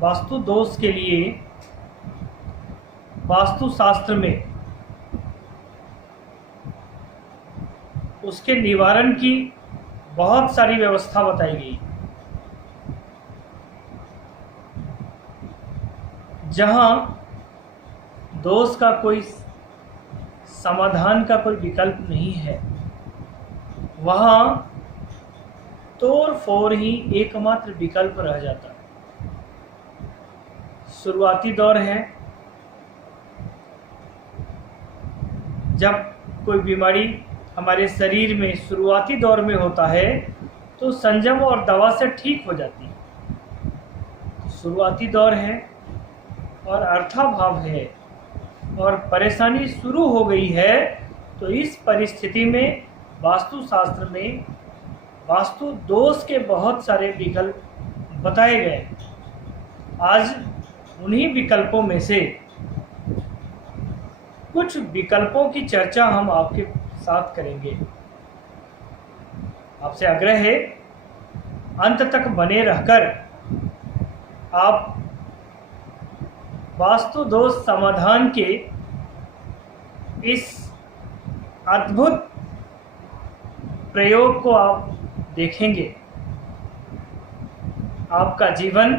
वास्तु दोष के लिए वास्तु शास्त्र में उसके निवारण की बहुत सारी व्यवस्था बताई गई। जहां दोष का कोई समाधान का कोई विकल्प नहीं है, वहां तोड़ फोड़ ही एकमात्र विकल्प रह जाता है। शुरुआती दौर है, जब कोई बीमारी हमारे शरीर में शुरुआती दौर में होता है तो संयम और दवा से ठीक हो जाती है। शुरुआती दौर है और अर्थाभाव है और परेशानी शुरू हो गई है, तो इस परिस्थिति में वास्तुशास्त्र में वास्तु दोष के बहुत सारे विकल्प बताए गए। आज उन्हीं विकल्पों में से कुछ विकल्पों की चर्चा हम आपके साथ करेंगे। आपसे आग्रह है, अंत तक बने रहकर आप वास्तु दोष समाधान के इस अद्भुत प्रयोग को आप देखेंगे। आपका जीवन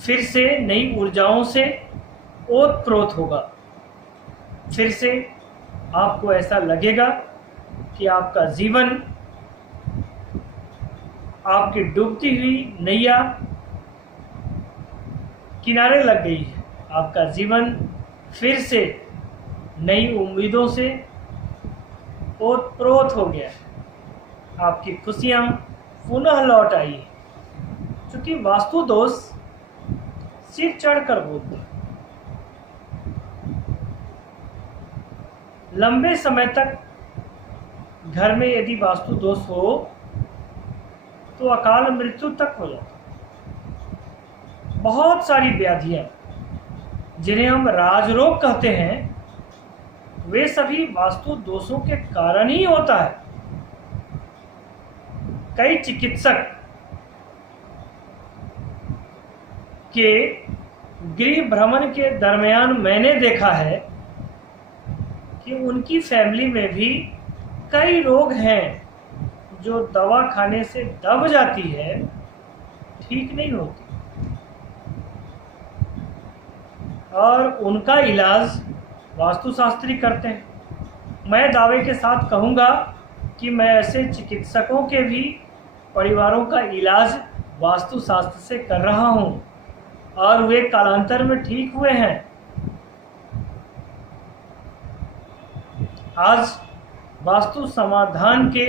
फिर से नई ऊर्जाओं से ओतप्रोत होगा। फिर से आपको ऐसा लगेगा कि आपका जीवन आपकी डूबती हुई नैया किनारे लग गई है। आपका जीवन फिर से नई उम्मीदों से ओतप्रोत हो गया है। आपकी खुशियां पुनः लौट आई है, क्योंकि वास्तु दोष सिर चढ़कर बोलते हैं। लंबे समय तक घर में यदि वास्तु दोष हो तो अकाल मृत्यु तक हो जाता है। बहुत सारी व्याधियां जिन्हें हम राजरोग कहते हैं, वे सभी वास्तु दोषों के कारण ही होता है। कई चिकित्सक के गृह भ्रमण के दरमियान मैंने देखा है कि उनकी फैमिली में भी कई रोग हैं जो दवा खाने से दब जाती है, ठीक नहीं होती, और उनका इलाज वास्तुशास्त्री करते हैं। मैं दावे के साथ कहूँगा कि मैं ऐसे चिकित्सकों के भी परिवारों का इलाज वास्तुशास्त्र से कर रहा हूँ और वे कालांतर में ठीक हुए हैं। आज वास्तु समाधान के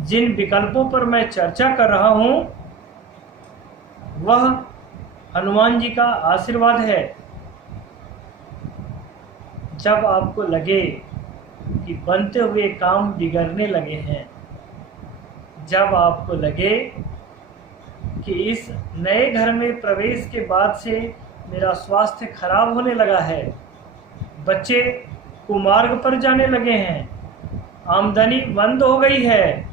जिन विकल्पों पर मैं चर्चा कर रहा हूं, वह हनुमान जी का आशीर्वाद है। जब आपको लगे कि बनते हुए काम बिगड़ने लगे हैं, जब आपको लगे कि इस नए घर में प्रवेश के बाद से मेरा स्वास्थ्य खराब होने लगा है, बच्चे कुमार्ग पर जाने लगे हैं, आमदनी बंद हो गई है,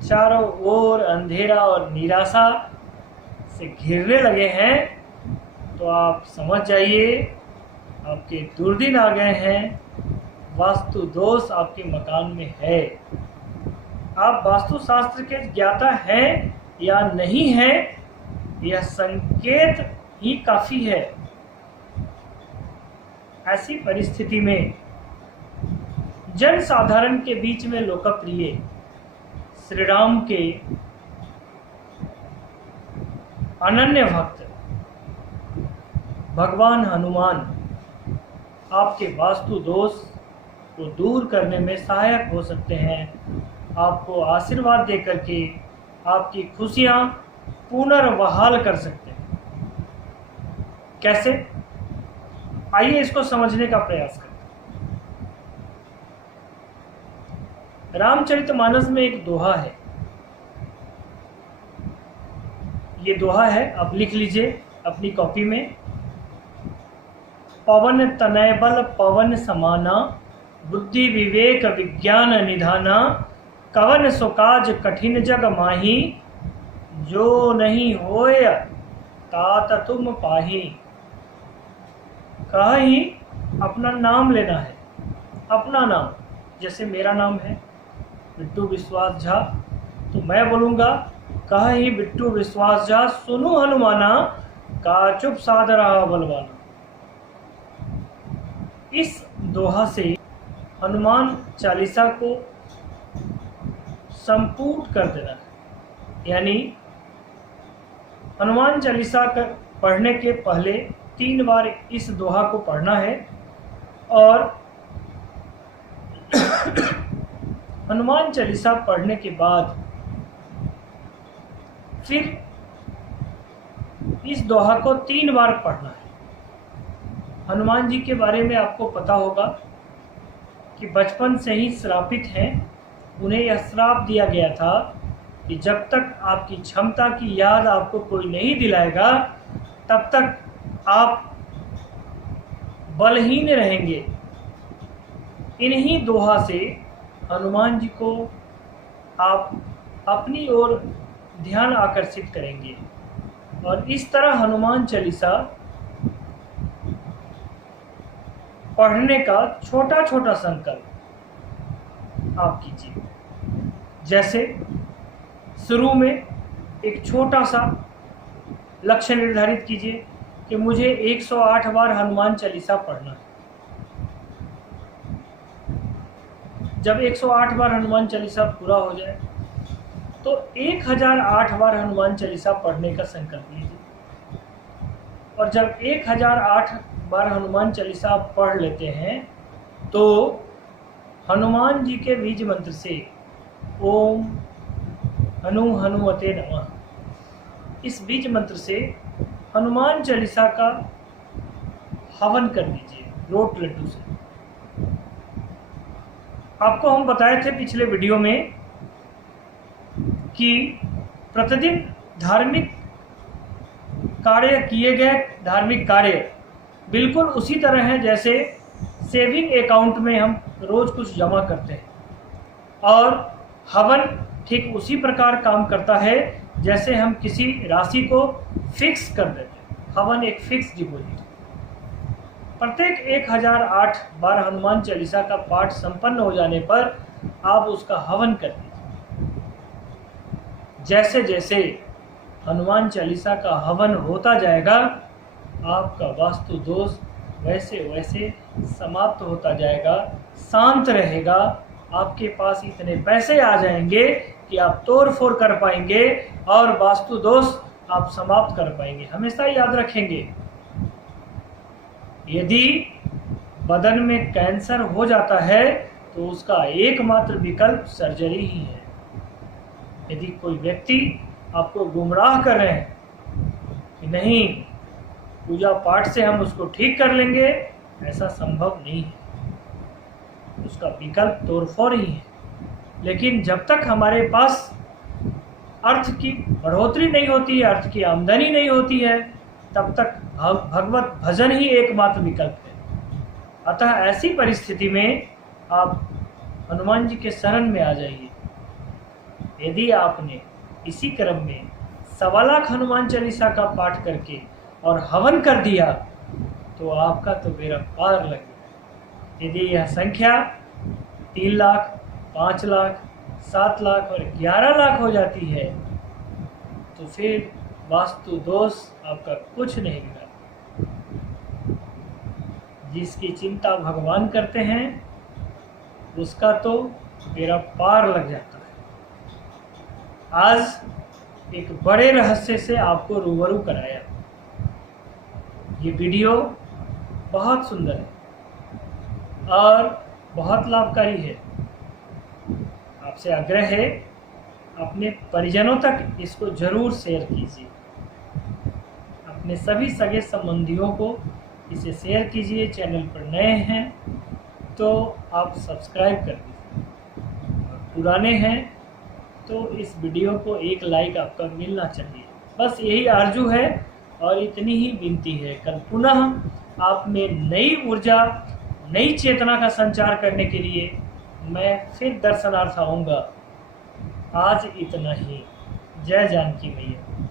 चारों ओर अंधेरा और निराशा से घिरने लगे हैं, तो आप समझ जाइए आपके दुर्दिन आ गए हैं। वास्तु दोष आपके मकान में है। आप वास्तुशास्त्र के ज्ञाता हैं या नहीं हैं, यह संकेत ही काफी है। ऐसी परिस्थिति में जन साधारण के बीच में लोकप्रिय श्री राम के अनन्य भक्त भगवान हनुमान आपके वास्तु दोष को दूर करने में सहायक हो सकते हैं। आपको आशीर्वाद देकर के आपकी खुशियां पुनर्बहाल कर सकते हैं। कैसे? आइए इसको समझने का प्रयास करें। रामचरितमानस में एक दोहा है। ये दोहा है, आप लिख लीजिए अपनी कॉपी में। पवन तनय बल पवन समाना, बुद्धि विवेक विज्ञान निधाना, कवन सो काज कठिन जग माही, जो नहीं होय तात तुम पाही, कहीं अपना नाम लेना है, अपना नाम। जैसे मेरा नाम है बिट्टू विश्वास झा, तो मैं बोलूँगा कहीं बिट्टू विश्वास झा सुनो हनुमाना, का चुप साध रहा बलवाना। इस दोहा से हनुमान चालीसा को संपूर्ण कर देना है। यानी हनुमान चालीसा पढ़ने के पहले 3 बार इस दोहा को पढ़ना है और हनुमान चालीसा पढ़ने के बाद फिर इस दोहा को 3 बार पढ़ना है। हनुमान जी के बारे में आपको पता होगा कि बचपन से ही श्रापित हैं। उन्हें यह श्राप दिया गया था कि जब तक आपकी क्षमता की याद आपको कोई नहीं दिलाएगा तब तक आप बलहीन रहेंगे। इन्हीं दोहा से हनुमान जी को आप अपनी ओर ध्यान आकर्षित करेंगे और इस तरह हनुमान चालीसा पढ़ने का छोटा छोटा संकल्प आप कीजिए। जैसे शुरू में एक छोटा सा लक्ष्य निर्धारित कीजिए कि मुझे 108 बार हनुमान चालीसा पढ़ना है। जब 108 बार हनुमान चालीसा पूरा हो जाए तो 1008 बार हनुमान चालीसा पढ़ने का संकल्प लीजिए। और जब 1008 बार हनुमान चालीसा आप पढ़ लेते हैं तो हनुमान जी के बीज मंत्र से ओम हनुमते नमः, इस बीज मंत्र से हनुमान चालीसा का हवन कर दीजिए रोट लड्डू से। आपको हम बताए थे पिछले वीडियो में कि प्रतिदिन धार्मिक कार्य किए गए धार्मिक कार्य बिल्कुल उसी तरह हैं जैसे सेविंग अकाउंट में हम रोज कुछ जमा करते हैं और हवन ठीक उसी प्रकार काम करता है जैसे हम किसी राशि को फिक्स कर देते हैं। हवन एक फिक्स डिपॉजिट। प्रत्येक 1008 बार हनुमान चालीसा का पाठ संपन्न हो जाने पर आप उसका हवन कर दीजिए। जैसे जैसे हनुमान चालीसा का हवन होता जाएगा आपका वास्तु दोष वैसे वैसे समाप्त होता जाएगा, शांत रहेगा। आपके पास इतने पैसे आ जाएंगे कि आप तोड़ फोड़ कर पाएंगे और वास्तु दोष आप समाप्त कर पाएंगे। हमेशा याद रखेंगे, यदि बदन में कैंसर हो जाता है तो उसका एकमात्र विकल्प सर्जरी ही है। यदि कोई व्यक्ति आपको गुमराह कर रहे हैं कि नहीं पूजा पाठ से हम उसको ठीक कर लेंगे, ऐसा संभव नहीं है। उसका विकल्प तोड़फोड़ ही है। लेकिन जब तक हमारे पास अर्थ की बढ़ोतरी नहीं होती है, अर्थ की आमदनी नहीं होती है, तब तक भगवत भजन ही एकमात्र विकल्प है। अतः ऐसी परिस्थिति में आप हनुमान जी के शरण में आ जाइए। यदि आपने इसी क्रम में 1.25 लाख हनुमान चालीसा का पाठ करके और हवन कर दिया तो आपका तो बेड़ा पार लग गया। यदि यह संख्या 3 लाख, 5 लाख, 7 लाख और 11 लाख हो जाती है तो फिर वास्तु दोष आपका कुछ नहीं बिगाड़ता। जिसकी चिंता भगवान करते हैं उसका तो बेड़ा पार लग जाता है। आज एक बड़े रहस्य से आपको रूबरू कराया। ये वीडियो बहुत सुंदर है और बहुत लाभकारी है। आपसे आग्रह है अपने परिजनों तक इसको जरूर शेयर कीजिए। अपने सभी सगे संबंधियों को इसे शेयर कीजिए। चैनल पर नए हैं तो आप सब्सक्राइब कर दीजिए और पुराने हैं तो इस वीडियो को एक लाइक आपका मिलना चाहिए। बस यही आरजू है और इतनी ही विनती है। कल पुनः आप में नई ऊर्जा, नई चेतना का संचार करने के लिए मैं फिर दर्शनार्थ आऊँगा। आज इतना ही। जय जानकी मैया।